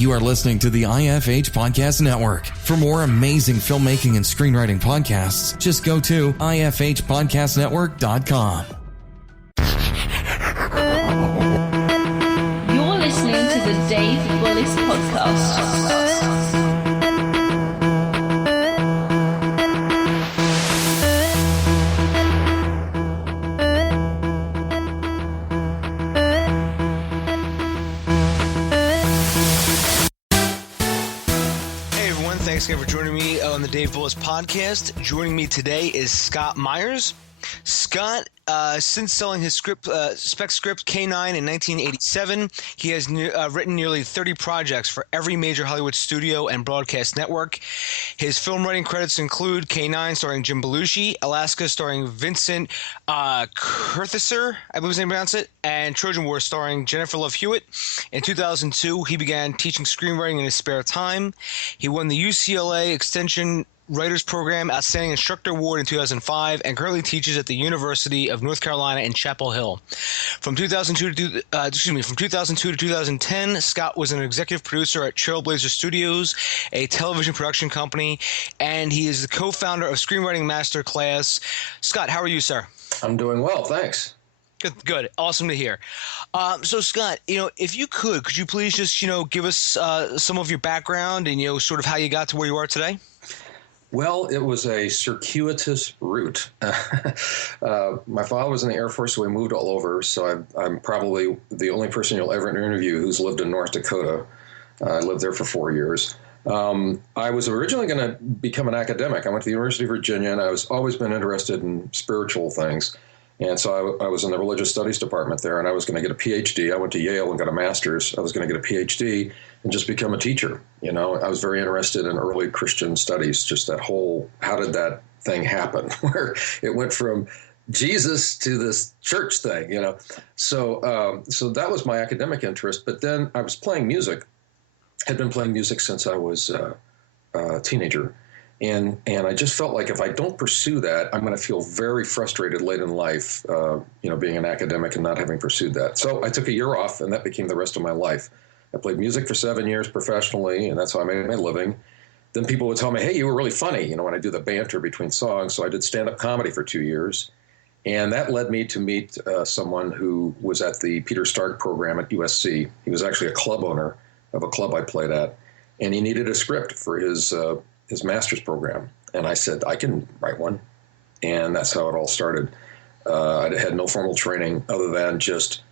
You are listening to the IFH Podcast Network. For more amazing filmmaking and screenwriting podcasts, just go to ifhpodcastnetwork.com. You're listening to the Dave Bullis Podcast. Thanks again for joining me on the Dave Bullis Podcast. Joining me today is Scott Myers. Scott, since selling his spec script K9 in 1987, he has written nearly 30 projects for every major Hollywood studio and broadcast network. His film writing credits include K9 starring Jim Belushi, Alaska starring Vincent Kurtheiser, I believe his name pronounced it, and Trojan War starring Jennifer Love Hewitt. In 2002, he began teaching screenwriting in his spare time. He won the UCLA Extension Writers Program Outstanding Instructor Award in 2005 and currently teaches at the University of North Carolina in Chapel Hill. From 2002 to 2010, Scott was an executive producer at Trailblazer Studios, a television production company, and he is the co-founder of Screenwriting Masterclass. Scott, how are you, sir? I'm doing well, thanks. Good. Awesome to hear. So Scott, if you could you please just, give us some of your background and, sort of how you got to where you are today? Well, it was a circuitous route. My father was in the Air Force, so we moved all over. So I'm probably the only person you'll ever interview who's lived in North Dakota. I lived there for 4 years. I was originally going to become an academic. I went to the University of Virginia, and I was always been interested in spiritual things. And so I was in the religious studies department there, and I was going to get a PhD. I went to Yale and got a master's. I was going to get a PhD and just become a teacher. I was very interested in early Christian studies, just that whole, how did that thing happen, where it went from Jesus to this church thing, So that was my academic interest. But then I was playing music, had been playing music since I was a teenager. And I just felt like if I don't pursue that, I'm going to feel very frustrated late in life, being an academic and not having pursued that. So I took a year off, and that became the rest of my life. I played music for 7 years professionally, and that's how I made my living. Then people would tell me, hey, you were really funny, when I do the banter between songs. So I did stand-up comedy for 2 years. And that led me to meet someone who was at the Peter Stark program at USC. He was actually a club owner of a club I played at, and he needed a script for his master's program. And I said, I can write one. And that's how it all started. I had no formal training other than just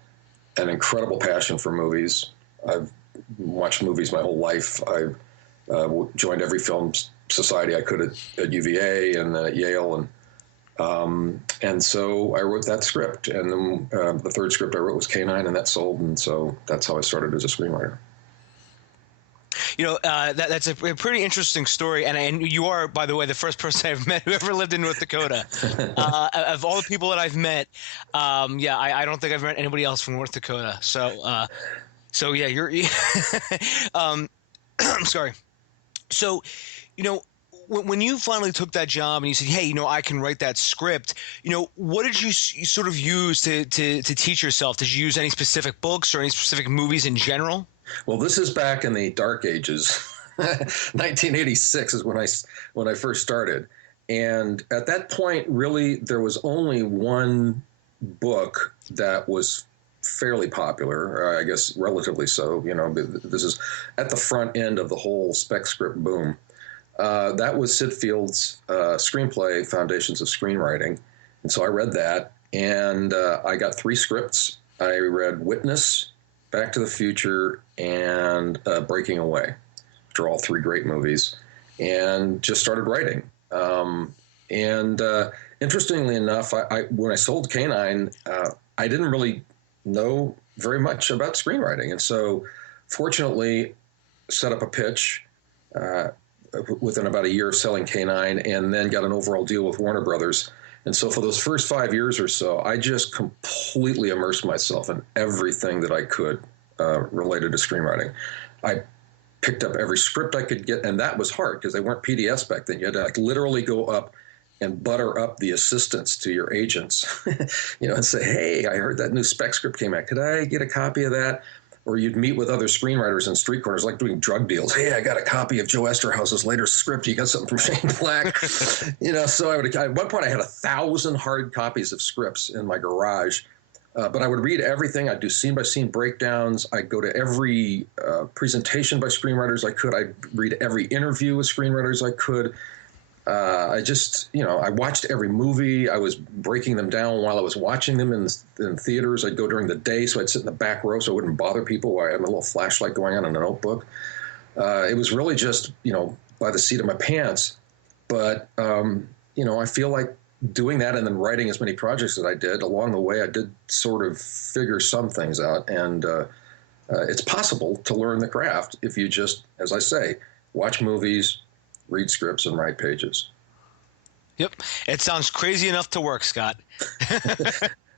an incredible passion for movies. I've watched movies my whole life. I've joined every film society I could at UVA and at Yale. And so I wrote that script. And then the third script I wrote was K9, and that sold. And so that's how I started as a screenwriter. That's a pretty interesting story, and you are, by the way, the first person I've met who ever lived in North Dakota. Of all the people that I've met, I don't think I've met anybody else from North Dakota. So yeah, you're. I'm sorry. So, when you finally took that job and you said, hey, I can write that script, what did you sort of use to teach yourself? Did you use any specific books or any specific movies in general? Well, this is back in the dark ages. 1986 is when I first started. And at that point, really, there was only one book that was fairly popular, I guess relatively so. This is at the front end of the whole spec script boom. That was Sid Field's screenplay, Foundations of Screenwriting. And so I read that, and I got 3 scripts. I read Witness, Back to the Future, and Breaking Away, which are all 3 great movies, and just started writing. Interestingly enough, when I sold K9, I didn't really know very much about screenwriting. And so fortunately set up a pitch within about a year of selling K9, and then got an overall deal with Warner Brothers. And so for those first 5 years or so, I just completely immersed myself in everything that I could related to screenwriting. I picked up every script I could get, and that was hard because they weren't PDFs back then. You had to literally go up and butter up the assistants to your agents, and say, hey, I heard that new spec script came out. Could I get a copy of that? or you'd meet with other screenwriters in street corners, like doing drug deals. Hey, I got a copy of Joe Esterhouse's latest script. You got something from Shane Black? So at one point I had 1,000 hard copies of scripts in my garage. But I would read everything. I'd do scene-by-scene breakdowns. I'd go to every presentation by screenwriters I could. I'd read every interview with screenwriters I could. I watched every movie. I was breaking them down while I was watching them in theaters. I'd go during the day, so I'd sit in the back row so I wouldn't bother people while I had my little flashlight going on in a notebook. It was really just, by the seat of my pants. But, I feel like doing that and then writing as many projects as I did, along the way, I did sort of figure some things out. And it's possible to learn the craft if you just, as I say, watch movies, read scripts, and write pages. Yep. It sounds crazy enough to work, Scott.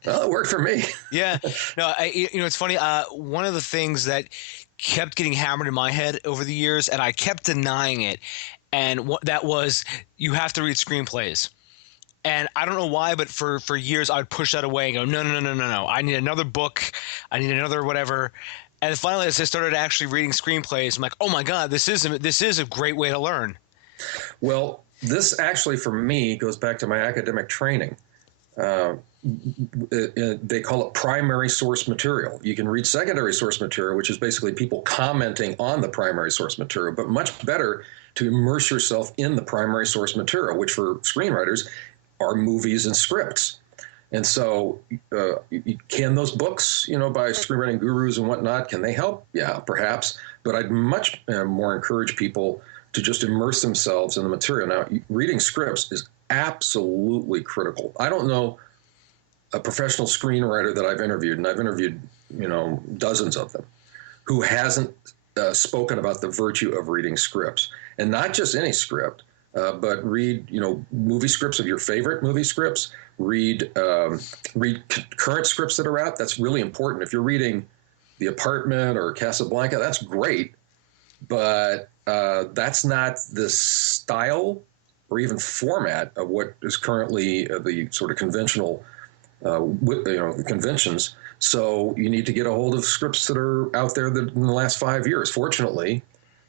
Well, it worked for me. Yeah. No, it's funny. One of the things that kept getting hammered in my head over the years, and I kept denying it, and that was you have to read screenplays. And I don't know why, but for years I would push that away and go, no. I need another book. I need another whatever. And finally, as I started actually reading screenplays, I'm like, oh my God, this is a great way to learn. Well, this actually, for me, goes back to my academic training. They call it primary source material. You can read secondary source material, which is basically people commenting on the primary source material, but much better to immerse yourself in the primary source material, which for screenwriters are movies and scripts. And so can those books, by screenwriting gurus and whatnot, can they help? Yeah, perhaps. But I'd much more encourage people to just immerse themselves in the material. Now, reading scripts is absolutely critical. I don't know a professional screenwriter that I've interviewed, and I've interviewed, dozens of them, who hasn't spoken about the virtue of reading scripts. And not just any script, but read, movie scripts of your favorite movie scripts. Read current scripts that are out. That's really important. If you're reading The Apartment or Casablanca, that's great, but that's not the style or even format of what is currently the sort of conventional conventions. So you need to get a hold of scripts that are out there that in the last 5 years. Fortunately,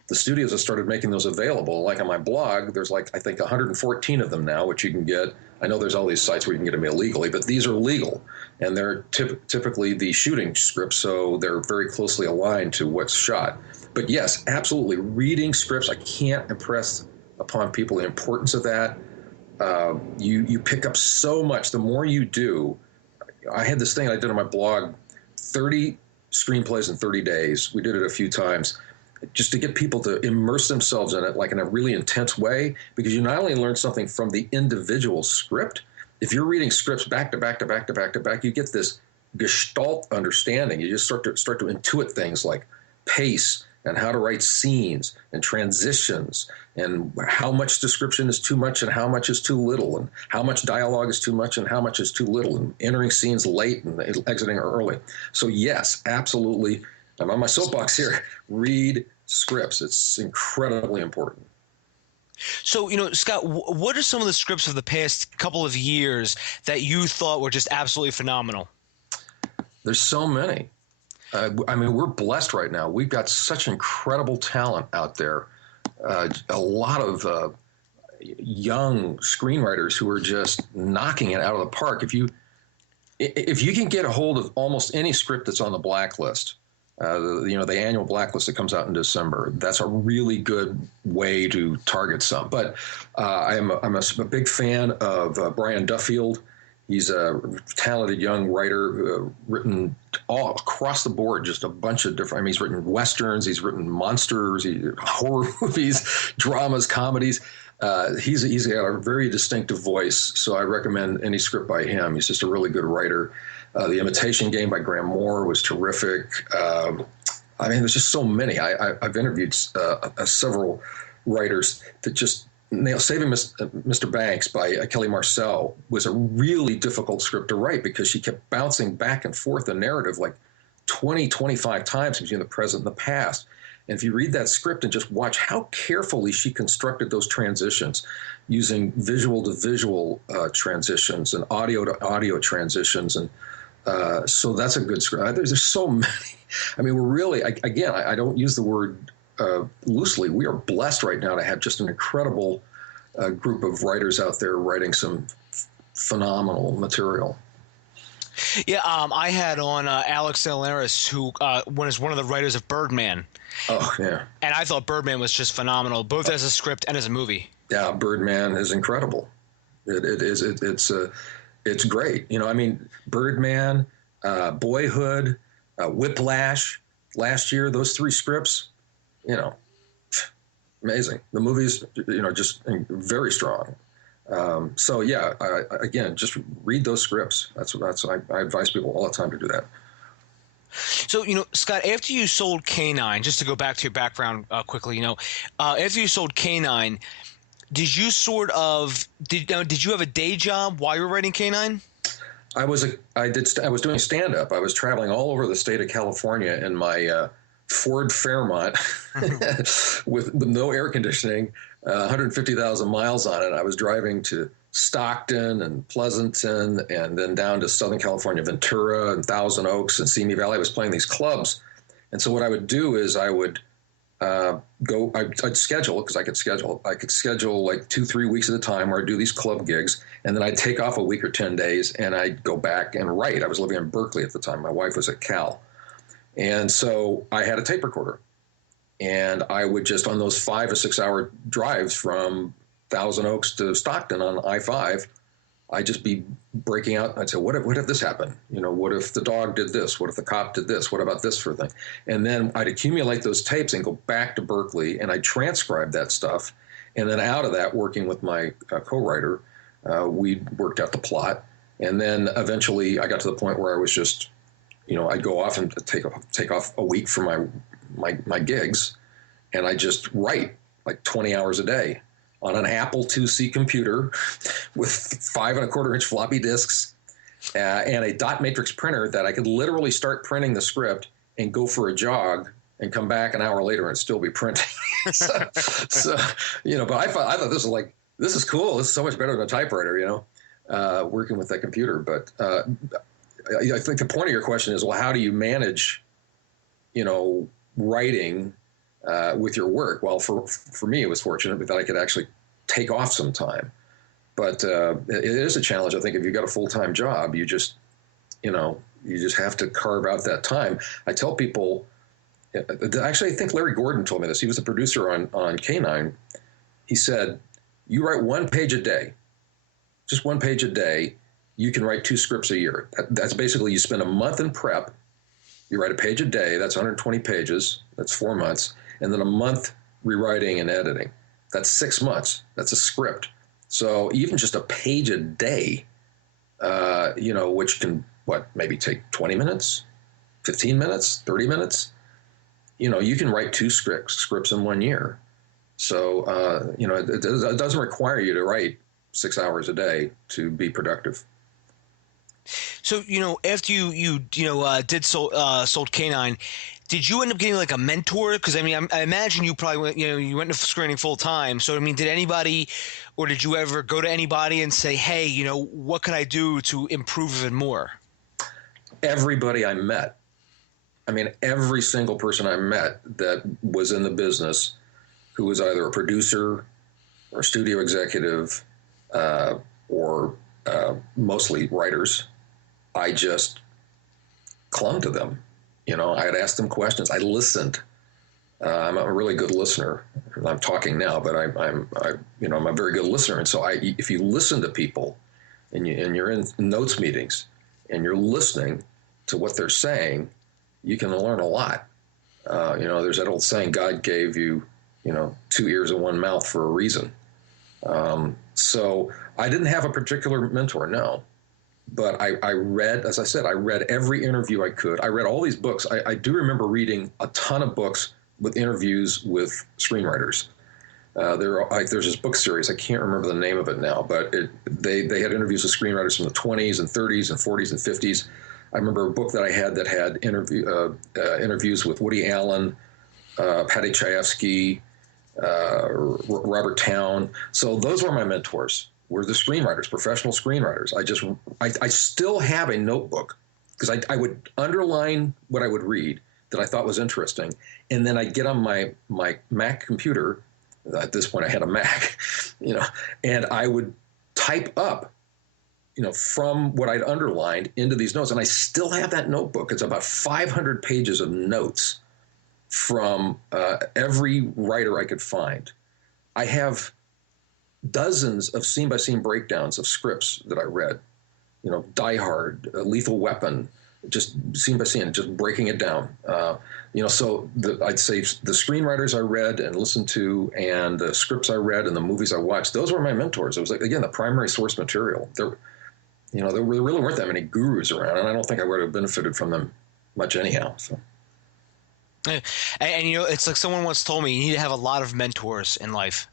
the studios have started making those available. Like on my blog, there's I think 114 of them now, which you can get. I know there's all these sites where you can get them illegally, but these are legal. And they're typically the shooting scripts, so they're very closely aligned to what's shot. But yes, absolutely, reading scripts, I can't impress upon people the importance of that. You pick up so much. The more you do, I had this thing I did on my blog, 30 screenplays in 30 days. We did it a few times, just to get people to immerse themselves in it, like in a really intense way, because you not only learn something from the individual script, if you're reading scripts back to back to back to back to back, you get this gestalt understanding. You just start to intuit things like pace and how to write scenes and transitions and how much description is too much and how much is too little, and how much dialogue is too much and how much is too little, and entering scenes late and exiting early. So yes, absolutely. I'm on my soapbox here. Read scripts. It's incredibly important. So, Scott, what are some of the scripts of the past couple of years that you thought were just absolutely phenomenal? There's so many. We're blessed right now. We've got such incredible talent out there. A lot of young screenwriters who are just knocking it out of the park. If you can get a hold of almost any script that's on the blacklist, the annual blacklist that comes out in December, that's a really good way to target some. But I'm a big fan of Brian Duffield. He's a talented young writer, written all across the board, just a bunch of different. He's written westerns, he's written monsters, horror movies, dramas, comedies. He's got a very distinctive voice, so I recommend any script by him. He's just a really good writer. The Imitation Game by Graham Moore was terrific. There's just so many. I've interviewed several writers that just Saving Mr. Banks by Kelly Marcel was a really difficult script to write because she kept bouncing back and forth the narrative like 20, 25 times between the present and the past. And if you read that script and just watch how carefully she constructed those transitions using visual to visual transitions and audio to audio transitions. And so that's a good script. There's so many. I mean, we're really, again, I don't use the word loosely. We are blessed right now to have just an incredible group of writers out there writing some phenomenal material. Yeah, I had on Alex Solaris, who was one of the writers of Birdman. Oh, yeah. And I thought Birdman was just phenomenal, both as a script and as a movie. Yeah, Birdman is incredible. It's great. You know, I mean, Birdman, Boyhood, Whiplash, last year, those three scripts, you know, amazing. The movies, you know, just very strong. So yeah, again, just read those scripts. I advise people all the time to do that. So, you know, Scott, after you sold K9, just to go back to your background quickly, you know, after you sold K9, did you did you have a day job while you were writing K9? I was doing stand up. I was traveling all over the state of California in my Ford Fairmont with no air conditioning, 150,000 miles on it. I was driving to Stockton and Pleasanton and then down to Southern California, Ventura and Thousand Oaks and Simi Valley. I was playing these clubs. And so what I would do is I would I'd schedule, because I could schedule like 2-3 weeks at a time where I'd do these club gigs. And then I'd take off a week or 10 days and I'd go back and write. I was living in Berkeley at the time. My wife was at Cal. And so I had a tape recorder. And I would just, on those 5 or 6 hour drives from Thousand Oaks to Stockton on I-5, I'd just be breaking out. I'd say, what if this happened? You know, what if the dog did this? What if the cop did this? What about this for a thing? And then I'd accumulate those tapes and go back to Berkeley, and I'd transcribe that stuff. And then out of that, working with my co-writer, we worked out the plot. And then eventually I got to the point where I was just, you know, I'd go off and take off a week from my gigs, and I just write like 20 hours a day on an Apple IIc computer with 5 1/4 inch floppy disks and a dot matrix printer that I could literally start printing the script and go for a jog and come back an hour later and still be printing. so, you know, but I thought this is cool. This is so much better than a typewriter, you know, working with that computer. But I think the point of your question is, well, how do you manage, you know, writing with your work? Well, for me, it was fortunate that I could actually take off some time. But it is a challenge. I think if you've got a full-time job, you just have to carve out that time. I tell people, actually, I think Larry Gordon told me this. He was a producer on K9. He said, you write 1 page a day, just 1 page a day. You can write 2 scripts a year. That's basically, you spend a month in prep. You write a page a day. That's 120 pages. That's 4 months. And then a month rewriting and editing. That's 6 months. That's a script. So even just a page a day, you know, which can, maybe take 20 minutes, 15 minutes, 30 minutes. You know, you can write 2 scripts in 1 year. So, you know, it doesn't require you to write 6 hours a day to be productive. So, you know, after you sold K9, did you end up getting like a mentor? Because I mean, I imagine you probably went into screening full time. So I mean, did you ever go to anybody and say, hey, you know, what can I do to improve even more? Everybody I met. I mean, every single person I met that was in the business, who was either a producer or a studio executive, or mostly writers, I just clung to them. You know, I had asked them questions. I listened. I'm a really good listener. I'm talking now, but I'm a very good listener. And so if you listen to people and you're in notes meetings and you're listening to what they're saying, you can learn a lot. You know, there's that old saying, God gave you, 2 ears and 1 mouth for a reason. So I didn't have a particular mentor, no. But I read, as I said, I read every interview I could. I read all these books. I do remember reading a ton of books with interviews with screenwriters. There's this book series. I can't remember the name of it now, but they had interviews with screenwriters from the 20s and 30s and 40s and 50s. I remember a book that I had that had interviews with Woody Allen, Paddy Chayefsky, Robert Towne. So those were my mentors. Were the screenwriters, professional screenwriters. I still have a notebook because I would underline what I would read, that I thought was interesting, and then I'd get on my Mac computer. At this point, I had a Mac, and I would type up, from what I'd underlined into these notes. And I still have that notebook. It's about 500 pages of notes from every writer I could find. I have dozens of scene-by-scene breakdowns of scripts that I read. Die Hard, Lethal Weapon, just scene by scene, just breaking it down. So I'd say the screenwriters I read and listened to, and the scripts I read, and the movies I watched, those were my mentors. It was like, again, the primary source material. There really weren't that many gurus around, and I don't think I would have benefited from them much anyhow. So. And it's like someone once told me, you need to have a lot of mentors in life.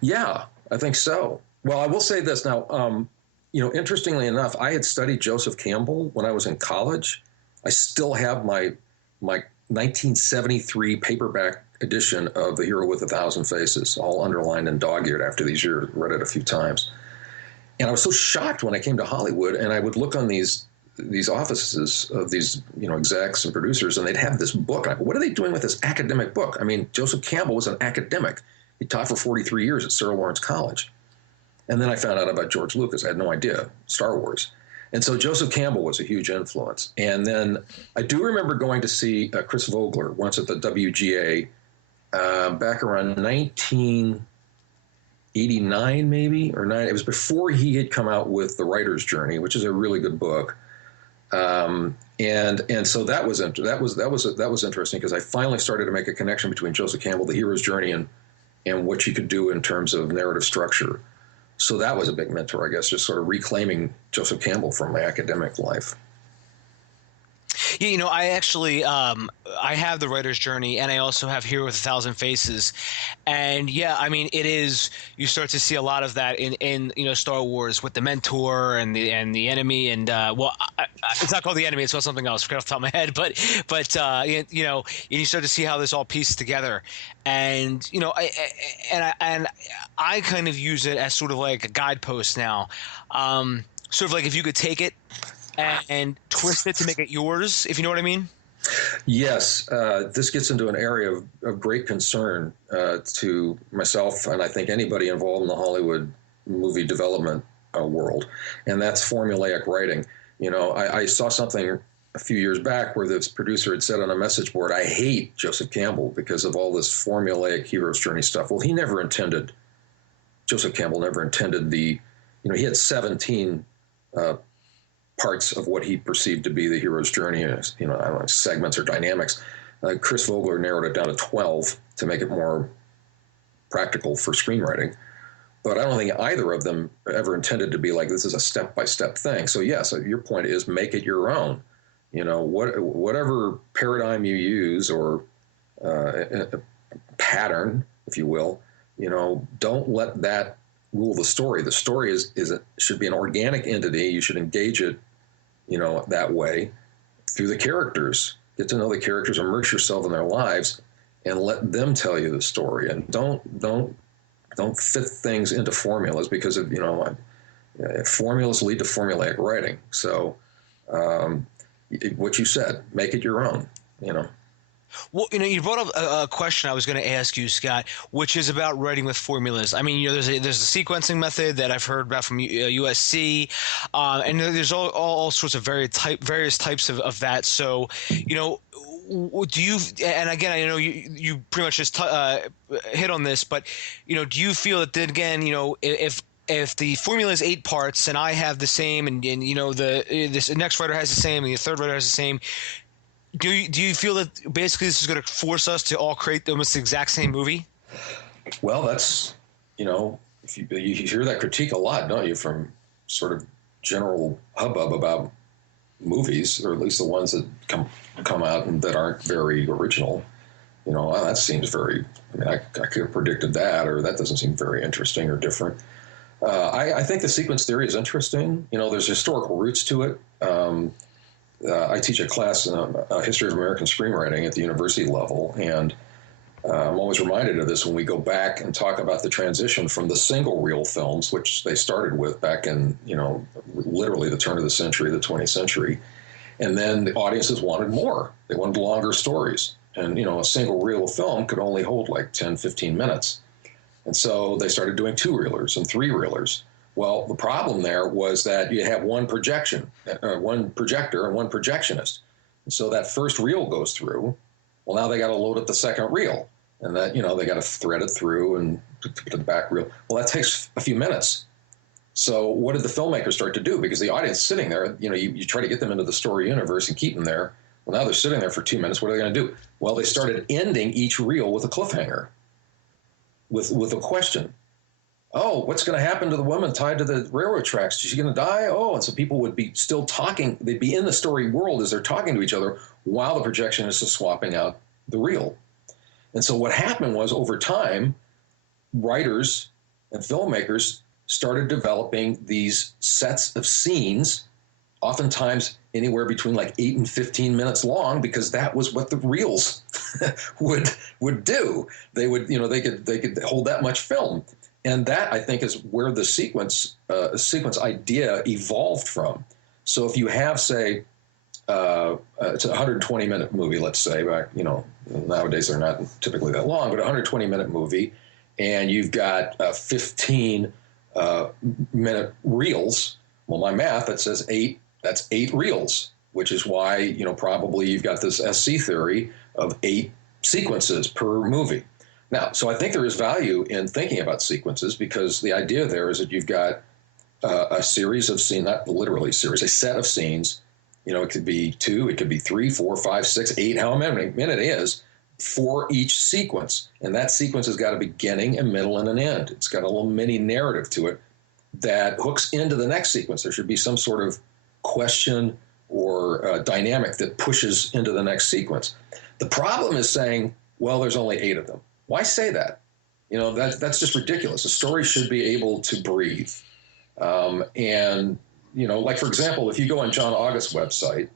Yeah, I think so. Well, I will say this now. Interestingly enough, I had studied Joseph Campbell when I was in college. I still have my 1973 paperback edition of The Hero with a Thousand Faces, all underlined and dog-eared after these years. Read it a few times. And I was so shocked when I came to Hollywood, and I would look on these offices of these execs and producers, and they'd have this book. And I go, what are they doing with this academic book? I mean, Joseph Campbell was an academic. He taught for 43 years at Sarah Lawrence College. And then I found out about George Lucas. I had no idea, Star Wars. And so Joseph Campbell was a huge influence. And then I do remember going to see Chris Vogler once at the WGA back around 1989, maybe, or 9. It was before he had come out with The Writer's Journey, which is a really good book. And so that was interesting, because I finally started to make a connection between Joseph Campbell, The Hero's Journey, and what you could do in terms of narrative structure. So that was a big mentor, I guess, just sort of reclaiming Joseph Campbell from my academic life. Yeah, I actually I have The Writer's Journey, and I also have Hero with a Thousand Faces. And yeah, I mean, it is, you start to see a lot of that in Star Wars with the mentor and the enemy, and it's not called the enemy, it's called something else, forget off the top of my head, but you start to see how this all pieces together. And I kind of use it as sort of like a guidepost now. Sort of like if you could take it and twist it to make it yours, if you know what I mean? Yes. This gets into an area of great concern to myself, and I think anybody involved in the Hollywood movie development world, and that's formulaic writing. I saw something a few years back where this producer had said on a message board, I hate Joseph Campbell because of all this formulaic hero's journey stuff. Well, Joseph Campbell never intended he had 17 parts of what he perceived to be the hero's journey, I don't know, segments or dynamics. Chris Vogler narrowed it down to 12 to make it more practical for screenwriting. But I don't think either of them ever intended to be like, this is a step-by-step thing. So yes, your point is make it your own. Whatever paradigm you use, or a pattern, if you will, don't let that rule the story. The story should be an organic entity. You should engage it, that way through the characters. Get to know the characters, immerse yourself in their lives, and let them tell you the story. And don't fit things into formulas, because formulas lead to formulaic writing. So what you said, make it your own. Well, you brought up a question I was going to ask you, Scott, which is about writing with formulas. I mean, there's a sequencing method that I've heard about from USC, and there's all sorts of various types of that. So, do you? And again, I know you pretty much just hit on this, but do you feel that then again, if the formula is 8 parts and I have the same, and this next writer has the same, and the third writer has the same. Do you feel that basically this is going to force us to all create almost the exact same movie? Well, that's, if you hear that critique a lot, don't you, from sort of general hubbub about movies, or at least the ones that come out and that aren't very original. That seems very, I could have predicted that, or that doesn't seem very interesting or different. I think the sequence theory is interesting. There's historical roots to it. I teach a class in a history of American screenwriting at the university level, and I'm always reminded of this when we go back and talk about the transition from the single reel films, which they started with back in, literally the turn of the century, the 20th century, And then the audiences wanted more. They wanted longer stories. And, a single reel of film could only hold like 10, 15 minutes. And so they started doing 2-reelers and 3-reelers. Well, the problem there was that you have one projector and one projectionist. And so that first reel goes through. Well, now they got to load up the second reel. And that, they got to thread it through and put the back reel. Well, that takes a few minutes. So what did the filmmakers start to do? Because the audience sitting there, you try to get them into the story universe and keep them there. Well, now they're sitting there for 2 minutes. What are they going to do? Well, they started ending each reel with a cliffhanger, with a question. Oh, what's going to happen to the woman tied to the railroad tracks? Is she going to die? Oh, and so people would be still talking. They'd be in the story world as they're talking to each other while the projectionist is swapping out the reel. And so what happened was, over time, writers and filmmakers started developing these sets of scenes, oftentimes anywhere between like 8 and 15 minutes long, because that was what the reels would do. They would, they could hold that much film. And that, I think, is where the sequence idea evolved from. So if you have, say, it's a 120-minute movie, let's say, back, nowadays they're not typically that long, but a 120-minute movie, and you've got 15 minute reels. Well, my math, that says 8, that's 8 reels, which is why, probably you've got this SC theory of 8 sequences per movie. Now, so I think there is value in thinking about sequences, because the idea there is that you've got a series of scenes, not literally series, a set of scenes. It could be 2, it could be 3, 4, 5, 6, 8, however many it is, for each sequence. And that sequence has got a beginning, a middle, and an end. It's got a little mini narrative to it that hooks into the next sequence. There should be some sort of question or dynamic that pushes into the next sequence. The problem is saying, well, there's only 8 of them. Why say that? That's just ridiculous. A story should be able to breathe. Like, for example, if you go on John August's website,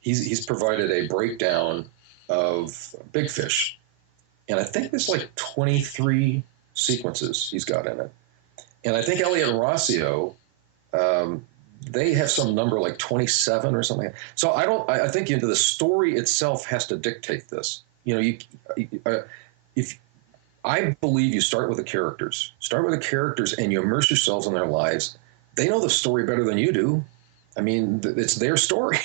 he's provided a breakdown of Big Fish. And I think there's like 23 sequences he's got in it. And I think Elliot and Rossio, they have some number like 27 or something. So I think the story itself has to dictate this. I believe you start with the characters. And you immerse yourselves in their lives. They know the story better than you do. I mean, it's their story.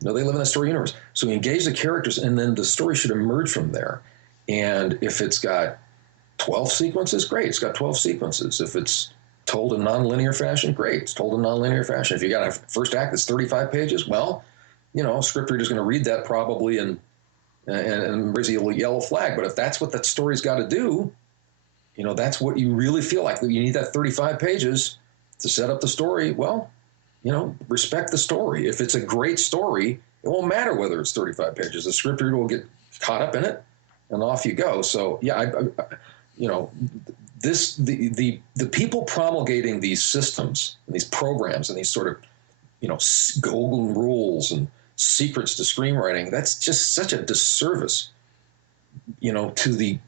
They live in a story universe. So we engage the characters, and then the story should emerge from there. And if it's got 12 sequences, great. It's got 12 sequences. If it's told in nonlinear fashion, great. It's told in nonlinear fashion. If you got a first act that's 35 pages, well, a script reader's going to read that probably and raise a yellow flag. But if that's what that story's got to do, that's what you really feel like. You need that 35 pages to set up the story. Well, respect the story. If it's a great story, it won't matter whether it's 35 pages. The script reader will get caught up in it, and off you go. So, yeah, the people promulgating these systems and these programs and these sort of, golden rules and secrets to screenwriting, that's just such a disservice, to the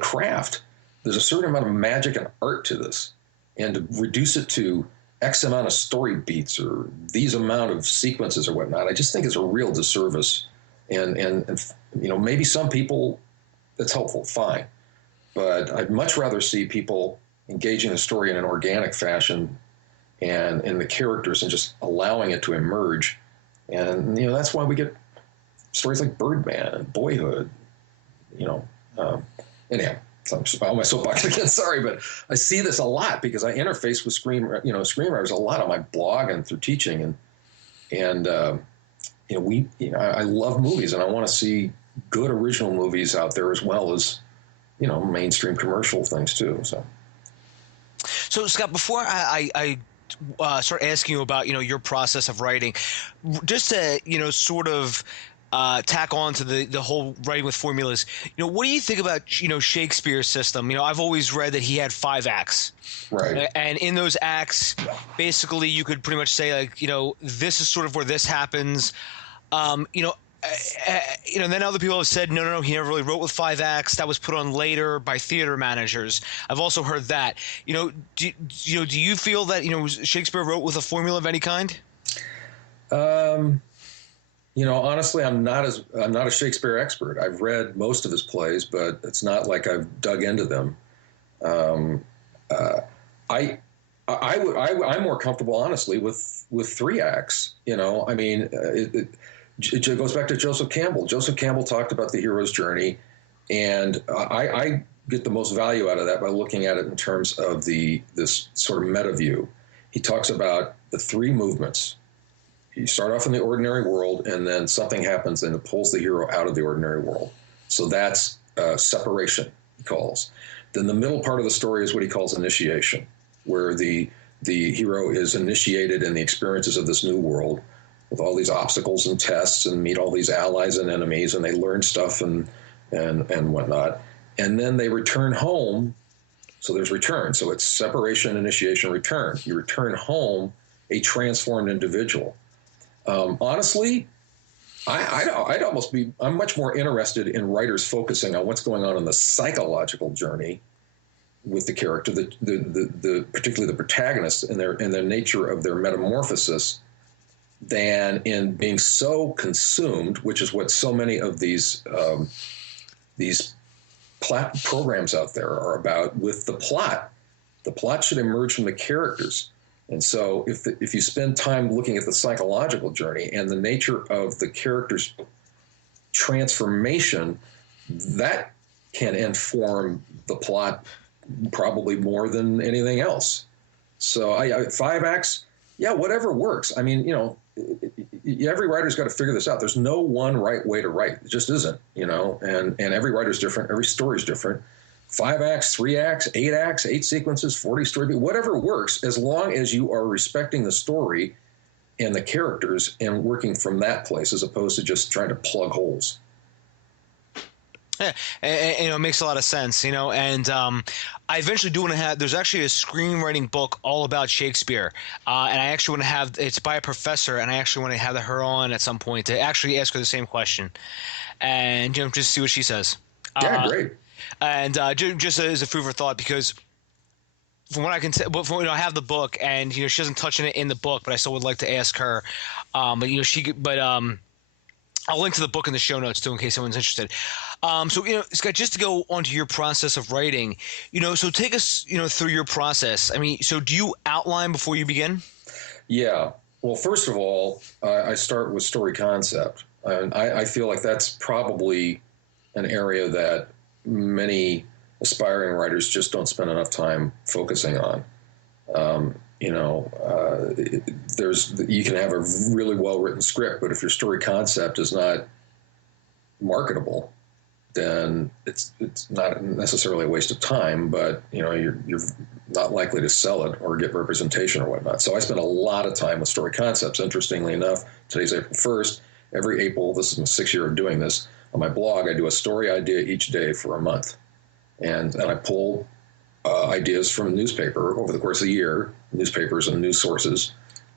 craft. There's a certain amount of magic and art to this, and to reduce it to X amount of story beats or these amount of sequences or whatnot, I just think it's a real disservice. And maybe some people that's helpful, fine. But I'd much rather see people engaging the story in an organic fashion and in the characters and just allowing it to emerge. And, that's why we get stories like Birdman and Boyhood, anyhow. So I'm just on my soapbox again. Sorry, but I see this a lot because I interface with screenwriters a lot on my blog and through teaching, and I love movies, and I want to see good original movies out there as well as mainstream commercial things too. So Scott, before I start asking you about your process of writing, just to sort of tack on to the whole writing with formulas. What do you think about Shakespeare's system? I've always read that he had 5 acts, right? And in those acts, basically, you could pretty much say this is sort of where this happens. Then other people have said no, he never really wrote with 5 acts. That was put on later by theater managers. I've also heard that. Do you feel that Shakespeare wrote with a formula of any kind? Honestly, I'm not a Shakespeare expert. I've read most of his plays, but it's not like I've dug into them. Um, uh, I'm more comfortable, honestly, with three acts. I mean, it goes back to Joseph Campbell. Joseph Campbell talked about the hero's journey, and I get the most value out of that by looking at it in terms of this sort of meta view. He talks about the three movements. You start off in the ordinary world, and then something happens and it pulls the hero out of the ordinary world. So that's separation, he calls. Then the middle part of the story is what he calls initiation, where the hero is initiated in the experiences of this new world with all these obstacles and tests and meet all these allies and enemies, and they learn stuff and whatnot. And then they return home. So there's return. So it's separation, initiation, return. You return home a transformed individual. Honestly, I'm much more interested in writers focusing on what's going on in the psychological journey with the character, particularly the protagonist and the nature of their metamorphosis, than in being so consumed, which is what so many of these programs out there are about, with the plot. The plot should emerge from the characters. And so if you spend time looking at the psychological journey and the nature of the character's transformation, that can inform the plot probably more than anything else. So 5 acts, yeah, whatever works. I mean, every writer's got to figure this out. There's no one right way to write. It just isn't, and every writer's different. Every story's different. 5 acts, 3 acts, 8 acts, 8 sequences, 40 story, whatever works, as long as you are respecting the story and the characters and working from that place, as opposed to just trying to plug holes. Yeah, and it makes a lot of sense, and I eventually do want to have, there's actually a screenwriting book all about Shakespeare, and I actually want to have, it's by a professor, and I actually want to have her on at some point to actually ask her the same question, and just see what she says. Yeah, great. And just as a food for thought, because from what I can tell, I have the book, and she doesn't touch on it in the book, but I still would like to ask her. I'll link to the book in the show notes too, in case someone's interested. So Scott, just to go onto your process of writing, so take us, through your process. I mean, so do you outline before you begin? Yeah. Well, first of all, I start with story concept, and I feel like that's probably an area that many aspiring writers just don't spend enough time focusing on. You can have a really well-written script, but if your story concept is not marketable, then it's not necessarily a waste of time, but you're not likely to sell it or get representation or whatnot. So I spend a lot of time with story concepts. Interestingly enough, today's April 1st. Every April, this is my 6th year of doing this, on my blog, I do a story idea each day for a month. And I pull ideas from a newspaper over the course of the year, newspapers and news sources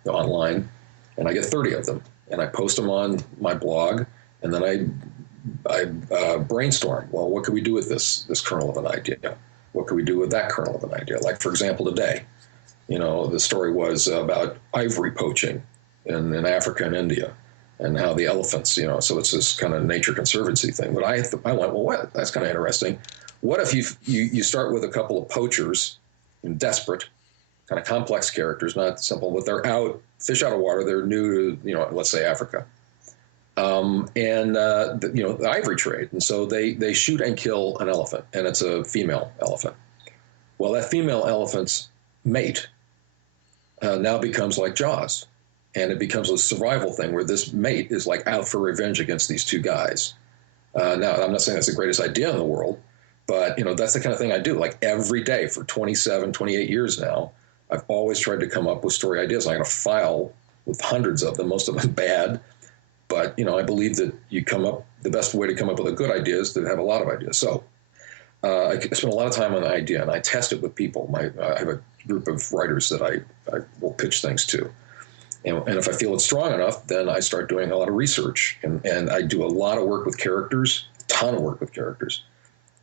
online, and I get 30 of them. And I post them on my blog, and then I brainstorm. Well, what could we do with this kernel of an idea? What could we do with that kernel of an idea? Like, for example, today, the story was about ivory poaching in Africa and India, and how the elephants, so it's this kind of nature conservancy thing. But I went, well, what? That's kind of interesting. What if you start with a couple of poachers, desperate, kind of complex characters, not simple, but they're out, fish out of water, they're new to, let's say Africa. The ivory trade. And so they shoot and kill an elephant, and it's a female elephant. Well, that female elephant's mate now becomes like Jaws. And it becomes a survival thing where this mate is like out for revenge against these two guys. Now, I'm not saying that's the greatest idea in the world, but that's the kind of thing I do. Like every day for 27, 28 years now, I've always tried to come up with story ideas. I got a file with hundreds of them, most of them bad. But, I believe that the best way to come up with a good idea is to have a lot of ideas. So I spend a lot of time on the idea, and I test it with people. I have a group of writers that I will pitch things to. And if I feel it's strong enough, then I start doing a lot of research. And I do a lot of work with characters, a ton of work with characters.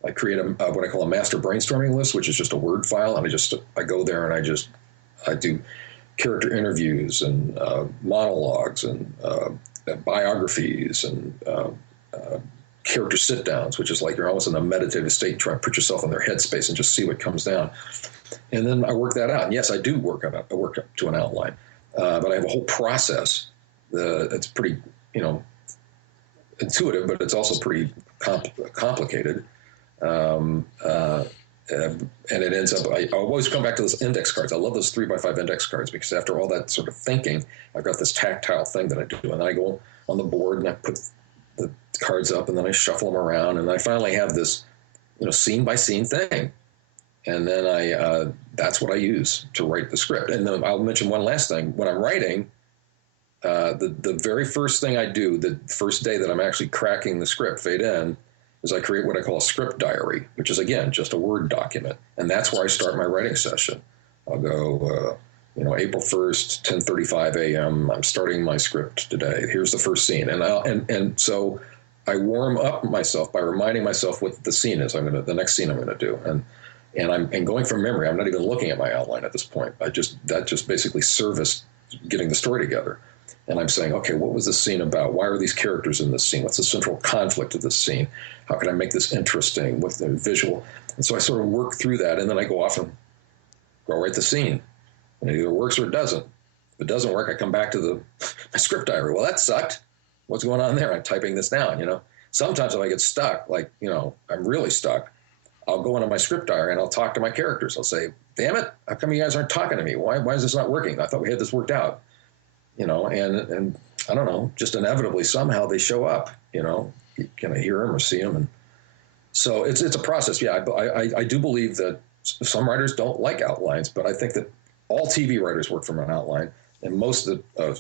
I create what I call a master brainstorming list, which is just a Word file. And I go there and I do character interviews and monologues and biographies and character sit-downs, which is like you're almost in a meditative state, trying to put yourself in their headspace and just see what comes down. And then I work that out. And yes, I do work up to an outline, but I have a whole process. It's pretty, intuitive, but it's also pretty complicated. And it ends up, I always come back to those index cards. I love those 3x5 index cards because after all that sort of thinking, I've got this tactile thing that I do. And then I go on the board and I put the cards up and then I shuffle them around. And I finally have this, scene by scene thing. And then that's what I use to write the script. And then I'll mention one last thing. When I'm writing, the very first thing I do, the first day that I'm actually cracking the script, fade in, is I create what I call a script diary, which is, again, just a Word document. And that's where I start my writing session. I'll go, April 1st, 10:35 a.m., I'm starting my script today. Here's the first scene. And so I warm up myself by reminding myself what the scene is. The next scene I'm going to do. And I'm going from memory. I'm not even looking at my outline at this point. That just basically serviced getting the story together. And I'm saying, okay, what was this scene about? Why are these characters in this scene? What's the central conflict of this scene? How can I make this interesting with the visual? And so I sort of work through that, and then I go off and go write the scene. And it either works or it doesn't. If it doesn't work, I come back to my script diary. Well, that sucked. What's going on there? I'm typing this down, Sometimes if I get stuck, I'm really stuck, I'll go into my script diary and I'll talk to my characters. I'll say, damn it, how come you guys aren't talking to me? Why is this not working? I thought we had this worked out. And I don't know, just inevitably somehow they show up, can I hear them or see them? And so it's a process. Yeah, I do believe that some writers don't like outlines, but I think that all TV writers work from an outline, and most of the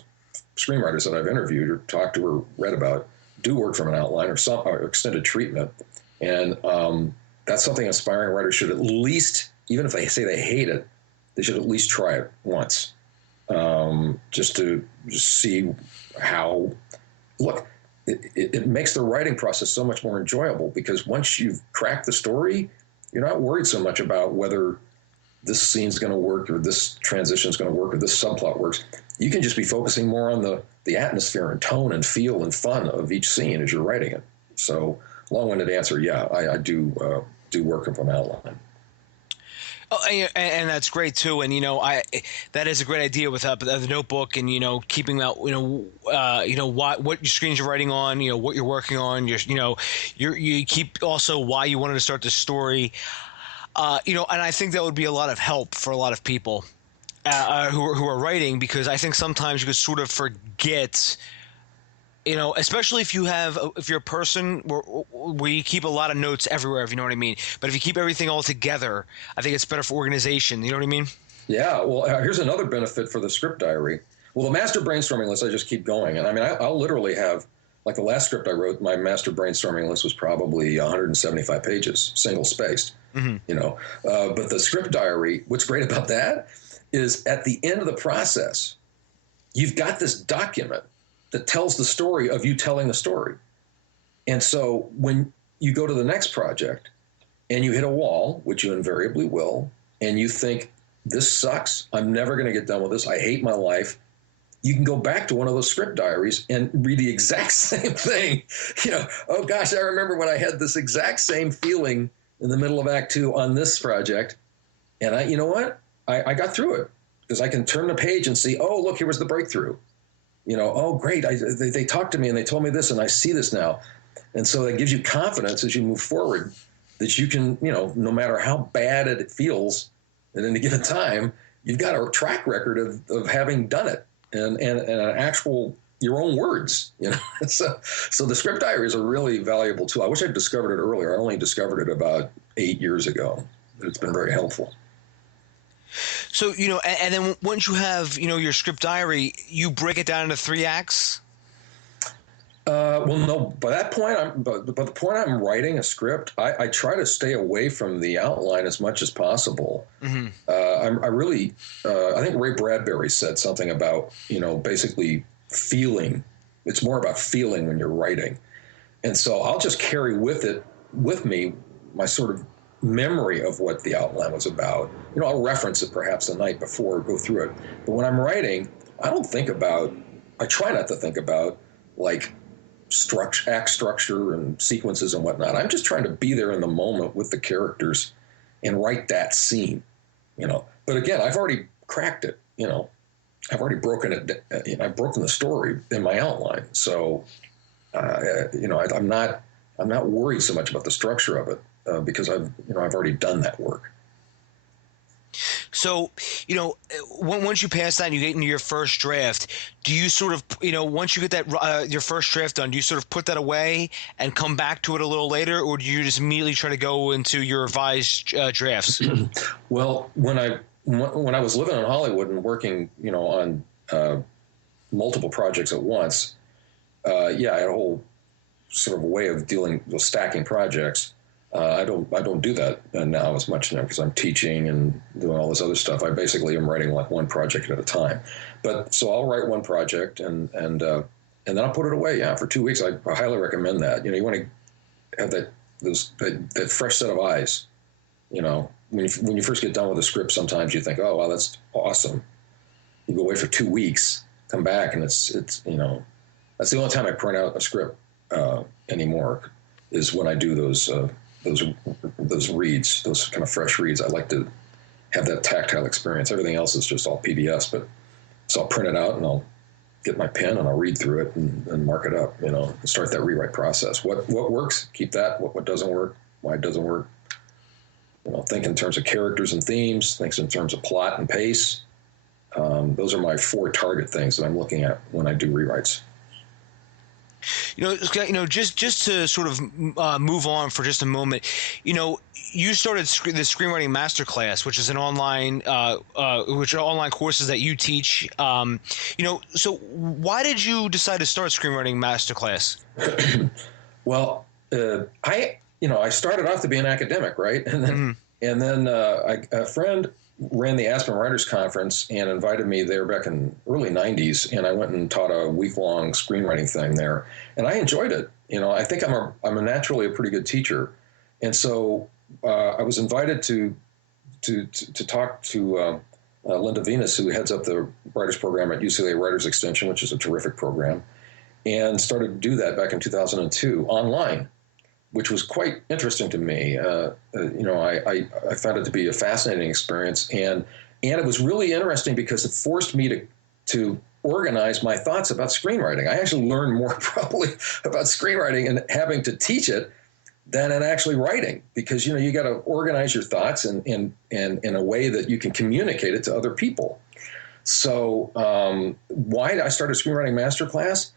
screenwriters that I've interviewed or talked to or read about do work from an outline or extended treatment. And that's something aspiring writers should at least, even if they say they hate it, they should at least try it once. Just to see how, it makes the writing process so much more enjoyable because once you've cracked the story, you're not worried so much about whether this scene's going to work or this transition's going to work or this subplot works. You can just be focusing more on the atmosphere and tone and feel and fun of each scene as you're writing it. So long-winded answer, yeah, I do work from an outline. Oh, and that's great too. And that is a great idea with the notebook and keeping out what screens you're writing on, what you're working on. You keep also why you wanted to start the story. And I think that would be a lot of help for a lot of people who are writing, because I think sometimes you could sort of forget. Especially if you're a person where you keep a lot of notes everywhere, if you know what I mean. But if you keep everything all together, I think it's better for organization. You know what I mean? Yeah. Well, here's another benefit for the script diary. Well, the master brainstorming list, I just keep going. And I'll literally have, like the last script I wrote, my master brainstorming list was probably 175 pages, single spaced, But the script diary, what's great about that is at the end of the process, you've got this document that tells the story of you telling the story. And so when you go to the next project and you hit a wall, which you invariably will, and you think, this sucks, I'm never going to get done with this, I hate my life, you can go back to one of those script diaries and read the exact same thing. Oh gosh, I remember when I had this exact same feeling in the middle of Act 2 on this project. And I got through it because I can turn the page and see, oh, look, here was the breakthrough. Oh, great, they talked to me and they told me this and I see this now. And so that gives you confidence as you move forward that you can, no matter how bad it feels at any given time, you've got a track record of having done it and an actual, your own words, So the script diary is a really valuable tool. I wish I'd discovered it earlier. I only discovered it about 8 years ago. It's been very helpful. So, and then once you have, your script diary, you break it down into 3 acts? Well, no, by that point, by the point I'm writing a script, I try to stay away from the outline as much as possible. Mm-hmm. I think Ray Bradbury said something about, basically feeling. It's more about feeling when you're writing. And so I'll just carry with me my sort of memory of what the outline was about. I'll reference it perhaps the night before, go through it. But when I'm writing, I try not to think about like act structure and sequences and whatnot. I'm just trying to be there in the moment with the characters and write that scene, But again, I've already cracked it, I've already broken it. I've broken the story in my outline. So, I'm not worried so much about the structure of it because I've already done that work. So, once you pass that and you get into your first draft, do you sort of, once you get that your first draft done, do you sort of put that away and come back to it a little later, or do you just immediately try to go into your revised drafts? Well, when I was living in Hollywood and working, on multiple projects at once, I had a whole sort of way of dealing with stacking projects. I don't do that now as much now because I'm teaching and doing all this other stuff. I basically am writing like one project at a time. But so I'll write one project and then I'll put it away. Yeah, for 2 weeks. I highly recommend that. You want to have that fresh set of eyes. When you first get done with a script, sometimes you think, oh wow, that's awesome. You go away for 2 weeks, come back, and it's that's the only time I print out a script anymore is when I do those reads, those kind of fresh reads. I like to have that tactile experience. Everything else is just all PBS, so I'll print it out and I'll get my pen and I'll read through it and mark it up, and start that rewrite process. What works, keep that. What doesn't work, why it doesn't work. Think in terms of characters and themes, think in terms of plot and pace. Those are my 4 target things that I'm looking at when I do rewrites. Just to sort of move on for just a moment, you started the Screenwriting Masterclass, which is an online, which are online courses that you teach. So why did you decide to start Screenwriting Masterclass? Well, I started off to be an academic, right, and then a friend ran the Aspen Writers Conference and invited me there back in early 90s, and I went and taught a week-long screenwriting thing there, and I enjoyed it. I think I'm a naturally a pretty good teacher, and so I was invited to talk to Linda Venus, who heads up the writers program at UCLA Writers Extension, which is a terrific program, and started to do that back in 2002 online, which was quite interesting to me. I found it to be a fascinating experience, and it was really interesting because it forced me to organize my thoughts about screenwriting. I actually learned more probably about screenwriting and having to teach it than in actually writing, because you got to organize your thoughts in a way that you can communicate it to other people. So why I started Screenwriting Masterclass?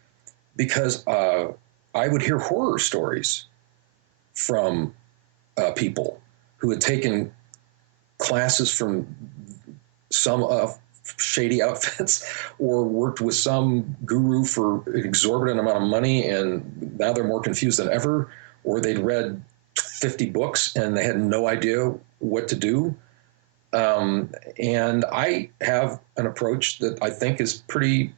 Because I would hear horror stories from people who had taken classes from some shady outfits or worked with some guru for an exorbitant amount of money, and now they're more confused than ever, or they'd read 50 books and they had no idea what to do. And I have an approach that I think is pretty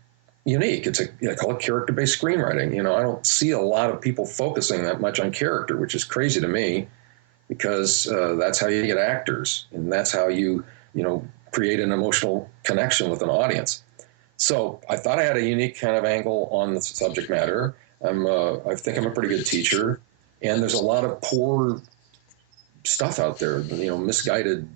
unique. I call it character-based screenwriting. I don't see a lot of people focusing that much on character, which is crazy to me, because that's how you get actors, and that's how you create an emotional connection with an audience. So I thought I had a unique kind of angle on the subject matter. I think I'm a pretty good teacher, and there's a lot of poor stuff out there, misguided,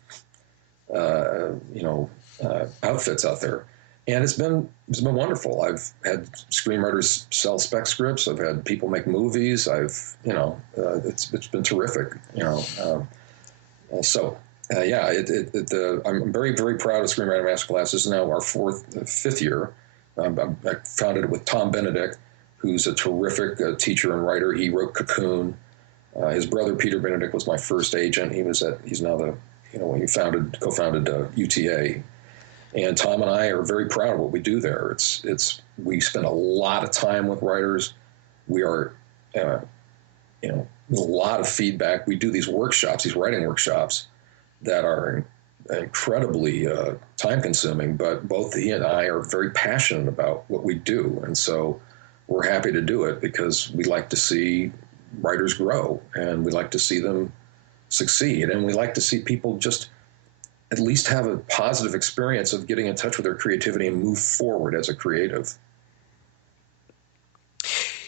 outfits out there. And it's been wonderful. I've had screenwriters sell spec scripts. I've had people make movies. It's been terrific. I'm very, very proud of Screenwriting Masterclass. This is now our 5th year. I founded it with Tom Benedict, who's a terrific teacher and writer. He wrote Cocoon. His brother Peter Benedict was my first agent. He's now he co-founded UTA. And Tom and I are very proud of what we do there. We spend a lot of time with writers. We are, a lot of feedback. We do these workshops, these writing workshops, that are incredibly time-consuming. But both he and I are very passionate about what we do, and so we're happy to do it because we like to see writers grow, and we like to see them succeed. And we like to see people just at least have a positive experience of getting in touch with their creativity and move forward as a creative.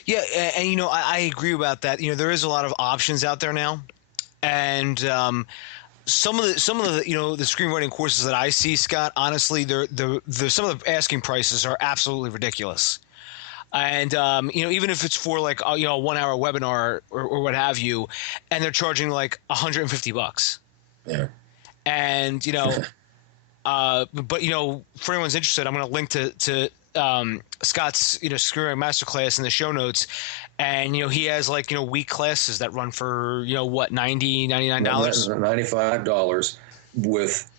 Yeah, and I agree about that. There is a lot of options out there now, and some of the the screenwriting courses that I see, Scott, honestly, they're some of the asking prices are absolutely ridiculous. And even if it's for like a 1 hour webinar or what have you, and they're charging like $150. Yeah. And but for anyone's interested, I'm going to link to Scott's Screenwriting Masterclass in the show notes, and he has like week classes that run for what, $99. $95 with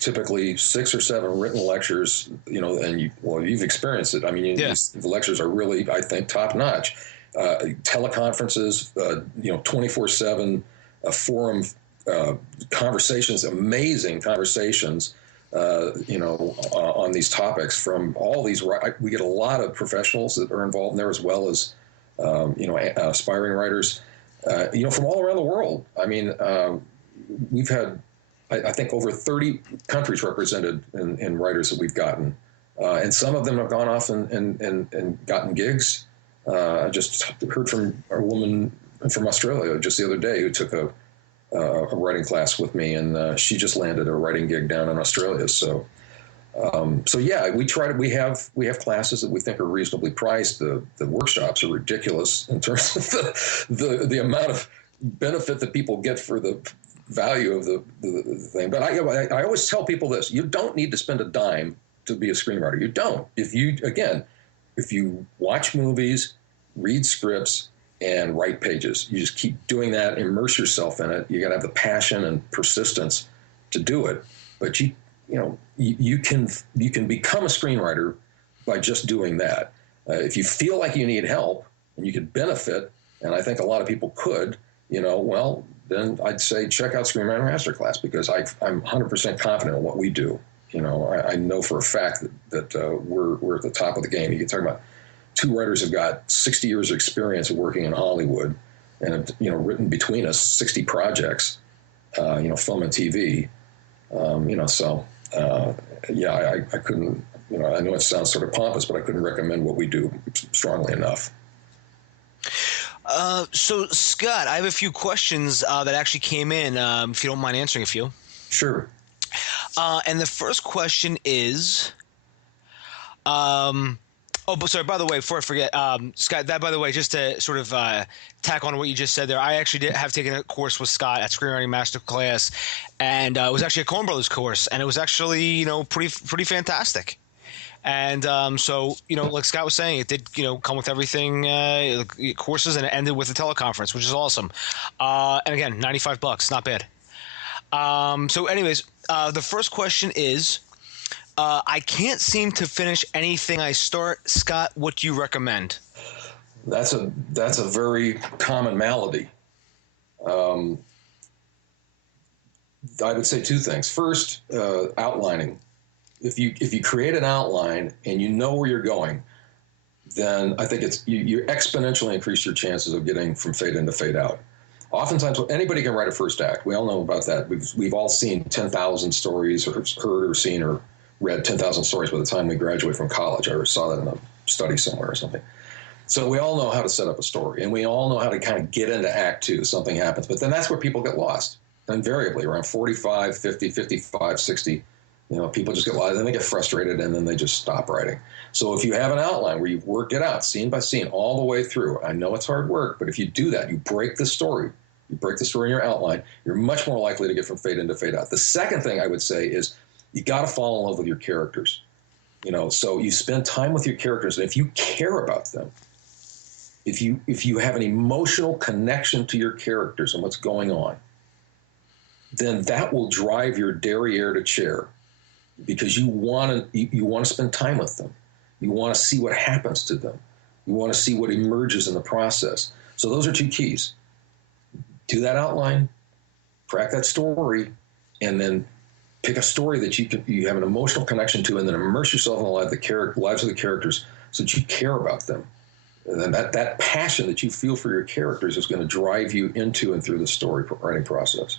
typically 6 or 7 written lectures. And you've experienced it. I mean, the lectures are really, I think, top notch. Teleconferences, 24/7 forum conversations, amazing conversations. On these topics from all these, we get a lot of professionals that are involved in there, as well as, aspiring writers, from all around the world. I mean, we've had, I think, over 30 countries represented in writers that we've gotten. And some of them have gone off and gotten gigs. I just heard from a woman from Australia just the other day who took a writing class with me, and she just landed a writing gig down in Australia. So yeah, we have classes that we think are reasonably priced. The workshops are ridiculous in terms of the amount of benefit that people get for the value of the thing. But I always tell people this: you don't need to spend a dime to be a screenwriter. You don't. If you watch movies, read scripts, and write pages, you just keep doing that, immerse yourself in it. You got to have the passion and persistence to do it. But you can become a screenwriter by just doing that. If you feel like you need help and you could benefit, and I think a lot of people could, well, then I'd say check out Screenwriting Masterclass, because I'm 100% confident in what we do. I know for a fact that we're at the top of the game. You can talk about 2 writers have got 60 years of experience of working in Hollywood, and have, written between us 60 projects, film and TV. I couldn't, I know it sounds sort of pompous, but I couldn't recommend what we do strongly enough. So Scott, I have a few questions that actually came in, if you don't mind answering a few. Sure. And the first question is, but sorry, by the way, before I forget, Scott, that, by the way, just to sort of tack on what you just said there, I actually have taken a course with Scott at Screenwriting Masterclass, and it was actually a Coen Brothers course, and it was actually, pretty fantastic. And so, like Scott was saying, it did, come with everything, courses, and it ended with a teleconference, which is awesome. And again, $95, not bad. So anyways, the first question is, I can't seem to finish anything I start. Scott, what do you recommend? That's a very common malady. I would say 2 things. First, outlining. If you create an outline and you know where you're going, then I think you exponentially increase your chances of getting from fade in to fade out. Oftentimes, anybody can write a first act. We all know about that. We've all seen 10,000 stories, or heard or seen or read 10,000 stories by the time we graduate from college. I saw that in a study somewhere or something. So we all know how to set up a story, and we all know how to kind of get into act 2. Something happens, but then that's where people get lost. Invariably, around 45, 50, 55, 60, people just get lost, then they get frustrated, and then they just stop writing. So if you have an outline where you've worked it out scene by scene all the way through, I know it's hard work, but if you do that, you break the story. You break the story in your outline, you're much more likely to get from fade in to fade out. The second thing I would say is you got to fall in love with your characters. So you spend time with your characters, and if you care about them, if you have an emotional connection to your characters and what's going on, then that will drive your derriere to chair, because you want to spend time with them. You want to see what happens to them. You want to see what emerges in the process. So those are 2 keys. Do that outline, crack that story, and then pick a story that you have an emotional connection to, and then immerse yourself in the lives of the characters so that you care about them. And that passion that you feel for your characters is going to drive you into and through the story writing process.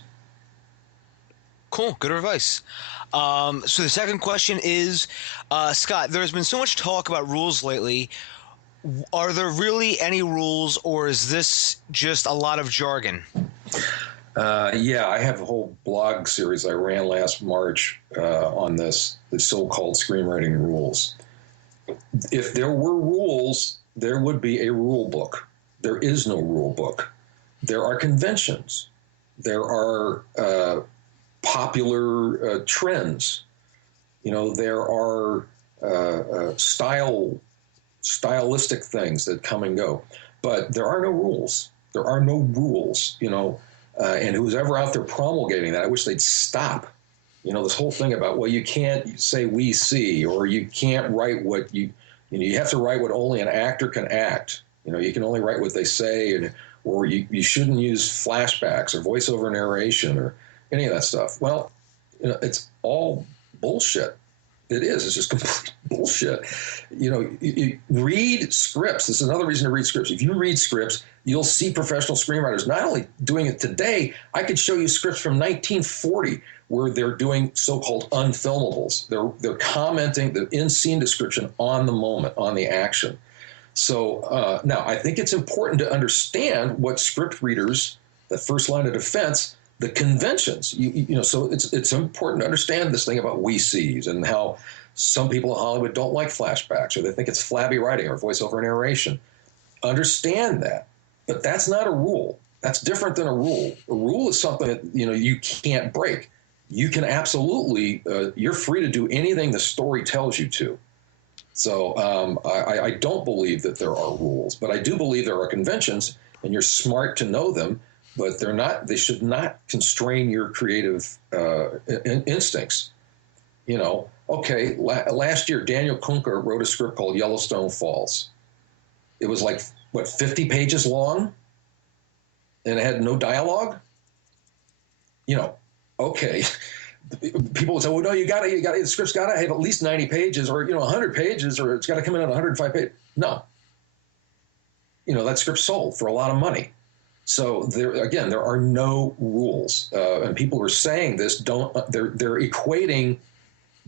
Cool. Good advice. So the second question is, Scott, there's been so much talk about rules lately. Are there really any rules, or is this just a lot of jargon? Yeah, I have a whole blog series I ran last March on the so-called screenwriting rules. If there were rules, there would be a rule book. There is no rule book. There are conventions. There are popular trends. There are stylistic things that come and go. But there are no rules. There are no rules, and who's ever out there promulgating that, I wish they'd stop. This whole thing about, well, you can't say we see, or you can't write what you have to write what only an actor can act. You can only write what they say, or you shouldn't use flashbacks or voiceover narration or any of that stuff. Well, it's all bullshit. It is. It's just complete bullshit. You read scripts. This is another reason to read scripts. If you read scripts, you'll see professional screenwriters not only doing it today. I could show you scripts from 1940 where they're doing so-called unfilmables. They're commenting the in-scene description on the moment, on the action. So now I think it's important to understand what script readers, the first line of defense, the conventions, so it's important to understand this thing about we sees and how some people in Hollywood don't like flashbacks, or they think it's flabby writing or voiceover narration. Understand that, but that's not a rule. That's different than a rule. A rule is something that you can't break. You can absolutely, you're free to do anything the story tells you to. So I don't believe that there are rules, but I do believe there are conventions, and you're smart to know them. But they should not constrain your creative instincts. Okay, last year, Daniel Kunker wrote a script called Yellowstone Falls. It was 50 pages long? And it had no dialogue? Okay. People would say, well, no, the script's got to have at least 90 pages or, 100 pages, or it's got to come in at 105 pages. No. That script sold for a lot of money. So there are no rules, and people who are saying this they're equating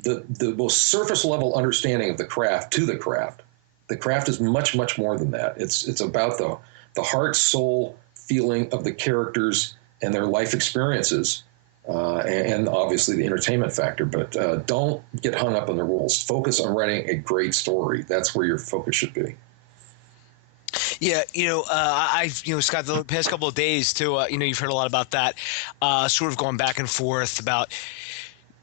the most surface level understanding of the craft to the craft. The craft is much, much more than that. It's about the heart, soul feeling of the characters and their life experiences, and obviously the entertainment factor. But don't get hung up on the rules. Focus on writing a great story. That's where your focus should be. Yeah, Scott, the past couple of days too, you've heard a lot about that, sort of going back and forth about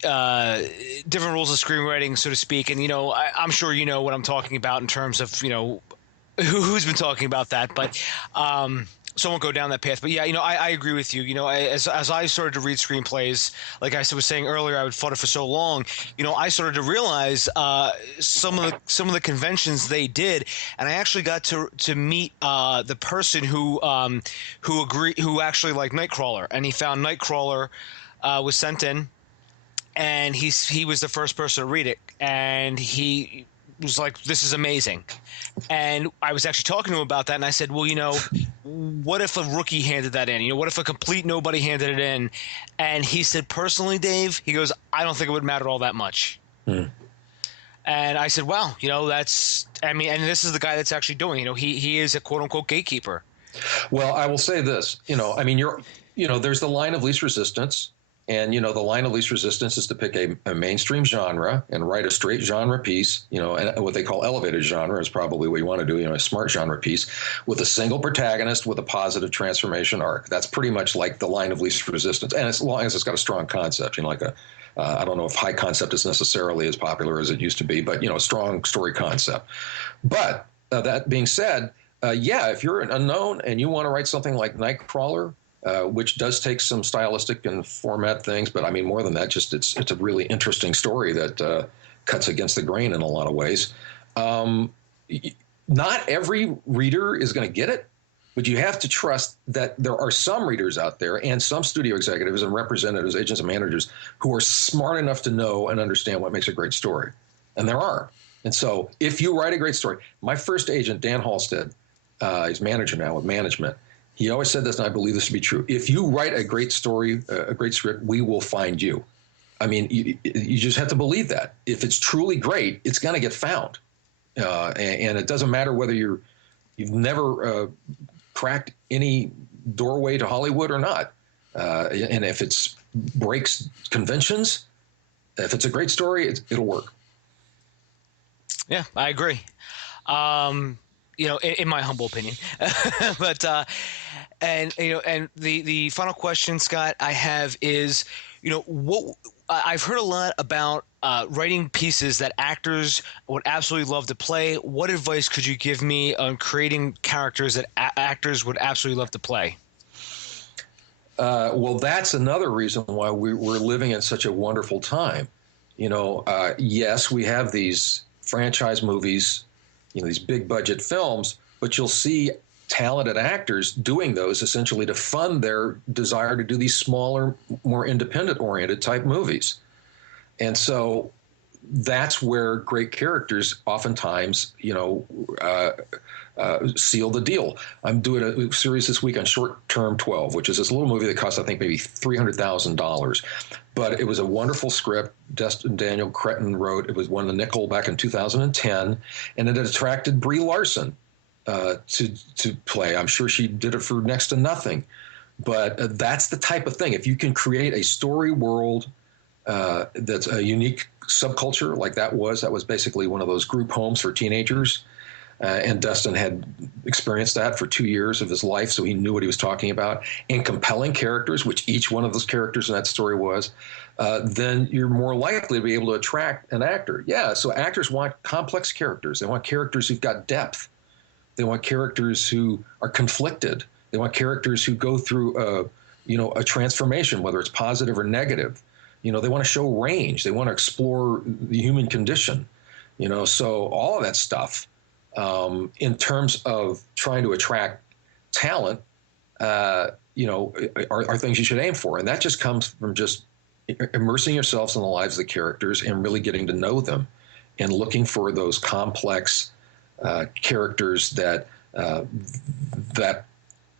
different rules of screenwriting, so to speak. And, I'm sure you know what I'm talking about in terms of, who's been talking about that. But so I won't go down that path. But yeah, I agree with you. As I started to read screenplays, like I was saying earlier, I would fought it for so long. I started to realize some of the conventions they did, and I actually got to meet the person who actually liked Nightcrawler, and he found Nightcrawler was sent in, and he was the first person to read it, and he was like, this is amazing. And I was actually talking to him about that, and I said, well, what if a rookie handed that in? What if a complete nobody handed it in? And he said, personally, Dave, he goes, I don't think it would matter all that much. And I said, wow, and this is the guy that's actually doing, he is a quote unquote gatekeeper. Well, I will say this, there's the line of least resistance. And, the line of least resistance is to pick a mainstream genre and write a straight genre piece, and what they call elevated genre is probably what you want to do, a smart genre piece with a single protagonist with a positive transformation arc. That's pretty much like the line of least resistance. And as long as it's got a strong concept, I don't know if high concept is necessarily as popular as it used to be, but, a strong story concept. But that being said, if you're an unknown and you want to write something like Nightcrawler, which does take some stylistic and format things, but more than that, just it's a really interesting story that cuts against the grain in a lot of ways. Not every reader is going to get it, but you have to trust that there are some readers out there and some studio executives and representatives, agents and managers who are smart enough to know and understand what makes a great story. And there are. And so if you write a great story, my first agent, Dan Halstead, he's manager now with management. He always said this, and I believe this to be true. If you write a great story, a great script, we will find you. I mean, you just have to believe that. If it's truly great, it's going to get found. And it doesn't matter whether you've never cracked any doorway to Hollywood or not. And if it breaks conventions, if it's a great story, it'll work. Yeah, I agree. In my humble opinion, but and the final question, Scott, I have is, what I've heard a lot about writing pieces that actors would absolutely love to play. What advice could you give me on creating characters that actors would absolutely love to play? Well, that's another reason why we're living in such a wonderful time. Yes, we have these franchise movies, these big budget films, but you'll see talented actors doing those essentially to fund their desire to do these smaller, more independent oriented type movies. And so that's where great characters oftentimes, seal the deal. I'm doing a series this week on Short Term 12, which is this little movie that cost, I think, maybe $300,000. But it was a wonderful script. Daniel Cretton wrote. It was won the Nickel back in 2010, and it attracted Brie Larson to play. I'm sure she did it for next to nothing. But that's the type of thing. If you can create a story world that's a unique subculture like that was basically one of those group homes for teenagers. And Dustin had experienced that for 2 years of his life, so he knew what he was talking about. And compelling characters, which each one of those characters in that story was, then you're more likely to be able to attract an actor. Yeah, so actors want complex characters. They want characters who've got depth. They want characters who are conflicted. They want characters who go through a transformation, whether it's positive or negative. They want to show range. They want to explore the human condition. So all of that stuff. In terms of trying to attract talent, are things you should aim for. And that just comes from just immersing yourselves in the lives of the characters and really getting to know them and looking for those complex characters that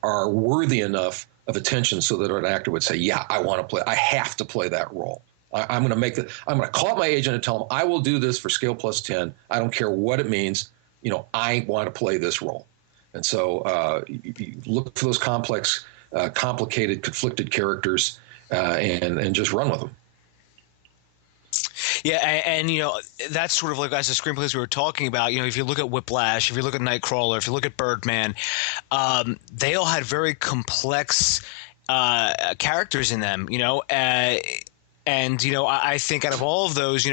are worthy enough of attention so that an actor would say, yeah, I have to play that role. I'm going to call up my agent and tell him I will do this for scale plus 10. I don't care what it means. I want to play this role. And so you look for those complex, complicated, conflicted characters and just run with them. Yeah, and that's sort of like as the screenplays we were talking about. If you look at Whiplash, if you look at Nightcrawler, if you look at Birdman, they all had very complex characters in them. And I think out of all of those,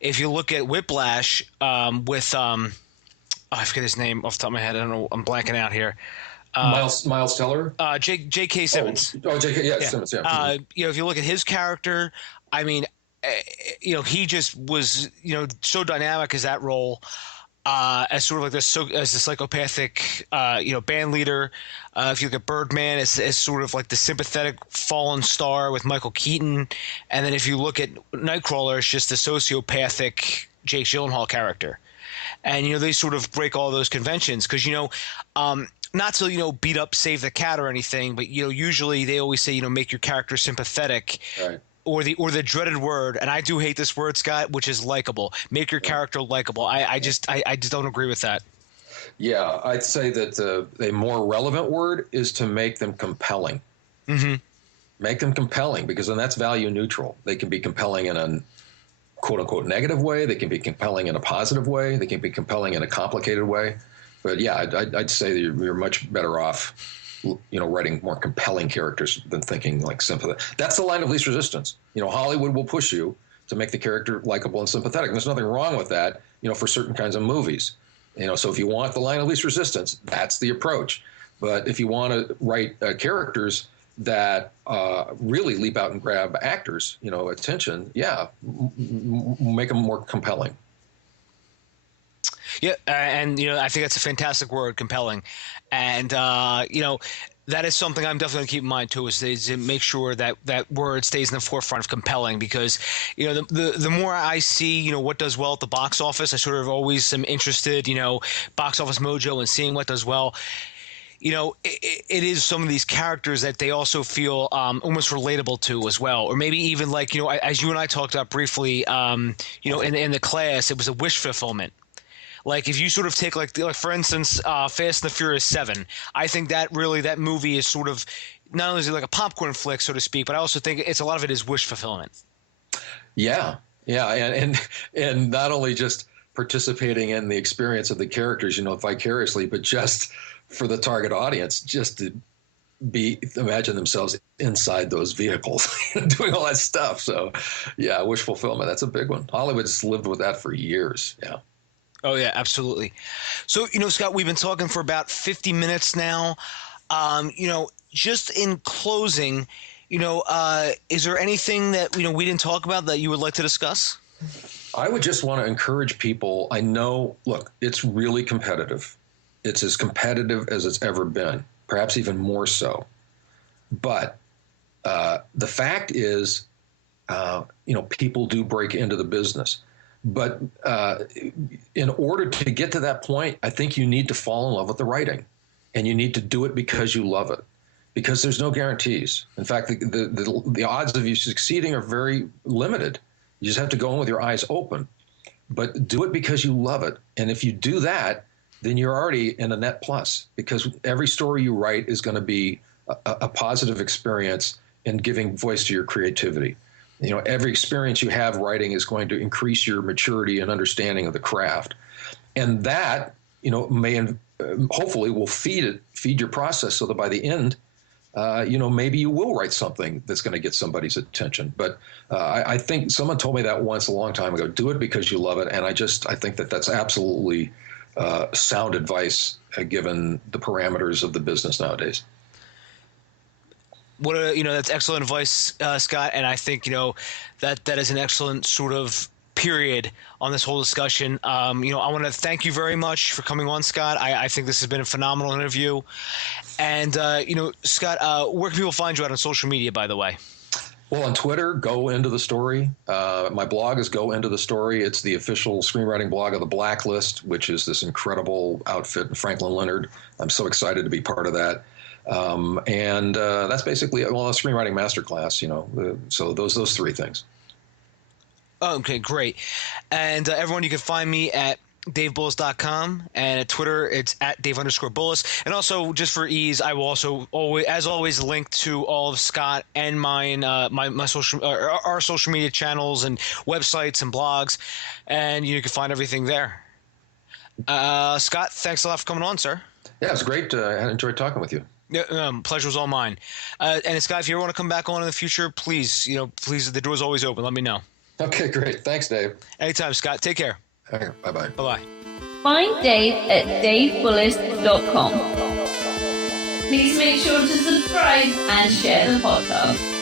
if you look at Whiplash with I forget his name off the top of my head. I don't know. I'm blanking out here. Miles Teller? J.K. Simmons. J.K. Yeah, Simmons. Yeah. If you look at his character, I mean, he just was, so dynamic as that role, as sort of like this, as the psychopathic, band leader. If you look at Birdman, as sort of like the sympathetic fallen star with Michael Keaton, and then if you look at Nightcrawler, it's just the sociopathic Jake Gyllenhaal character. And, they sort of break all those conventions because, not to, beat up, save the cat or anything, but, usually they always say, make your character sympathetic. Right. Or the dreaded word, and I do hate this word, Scott, which is likable. Make your character likable. I just don't agree with that. Yeah, I'd say that a more relevant word is to make them compelling. Mm-hmm. Make them compelling because then that's value neutral. They can be compelling in a quote-unquote negative way. They can be compelling in a positive way. They can be compelling in a complicated way. But yeah, I'd say that you're much better off, writing more compelling characters than thinking like sympathetic. That's the line of least resistance. Hollywood will push you to make the character likable and sympathetic. And there's nothing wrong with that, for certain kinds of movies. So if you want the line of least resistance, that's the approach. But if you want to write characters that really leap out and grab actors, attention, make them more compelling. Yeah, and I think that's a fantastic word, compelling. And That is something I'm definitely going to keep in mind too, is to make sure that that word stays in the forefront of compelling, because, the more I see, what does well at the box office, I sort of always am interested, Box Office Mojo, and seeing what does well. It is some of these characters that they also feel almost relatable to as well, or maybe even like, as you and I talked about briefly, in the class, it was a wish fulfillment. Like if you sort of take like for instance, Fast and the Furious 7, I think that movie is sort of not only is it like a popcorn flick, so to speak, but I also think a lot of it is wish fulfillment. Yeah, yeah, and not only just participating in the experience of the characters, vicariously, but just for the target audience, just to imagine themselves inside those vehicles, doing all that stuff. So, yeah, wish fulfillment, that's a big one. Hollywood's lived with that for years. Yeah. Oh, yeah, absolutely. So, Scott, we've been talking for about 50 minutes now. Just in closing, is there anything that, we didn't talk about that you would like to discuss? I would just want to encourage people. I know, look, it's really competitive. It's as competitive as it's ever been, perhaps even more so. But the fact is, people do break into the business. But in order to get to that point, I think you need to fall in love with the writing, and you need to do it because you love it, because there's no guarantees. In fact, the odds of you succeeding are very limited. You just have to go in with your eyes open, but do it because you love it. And if you do that, then you're already in a net plus, because every story you write is going to be a positive experience in giving voice to your creativity. Every experience you have writing is going to increase your maturity and understanding of the craft. And that, hopefully will feed your process, so that by the end, maybe you will write something that's going to get somebody's attention. But I think someone told me that once a long time ago, do it because you love it. And I think that that's absolutely sound advice, given the parameters of the business nowadays. That's excellent advice, Scott. And I think, that is an excellent sort of period on this whole discussion. I want to thank you very much for coming on, Scott. I think this has been a phenomenal interview. And, Scott, where can people find you out on social media, by the way? Well, on Twitter, Go Into the Story. My blog is Go Into the Story. It's the official screenwriting blog of The Blacklist, which is this incredible outfit in Franklin Leonard. I'm so excited to be part of that. And that's basically, a Screenwriting Masterclass, so those three things. Okay, great. And everyone, you can find me at DaveBullis.com, and at Twitter it's at Dave_Bullis. And also, just for ease, I will also always link to all of Scott and mine, my social, our social media channels and websites and blogs, and you can find everything there. Scott, thanks a lot for coming on, sir. Yeah, it's great. I enjoyed talking with you. Yeah, pleasure was all mine. And Scott, if you ever want to come back on in the future, please, the door's always open. Let me know. Okay, great. Thanks, Dave. Anytime, Scott. Take care. Okay, bye-bye. Bye-bye. Find Dave at davebullis.com. Please make sure to subscribe and share the podcast.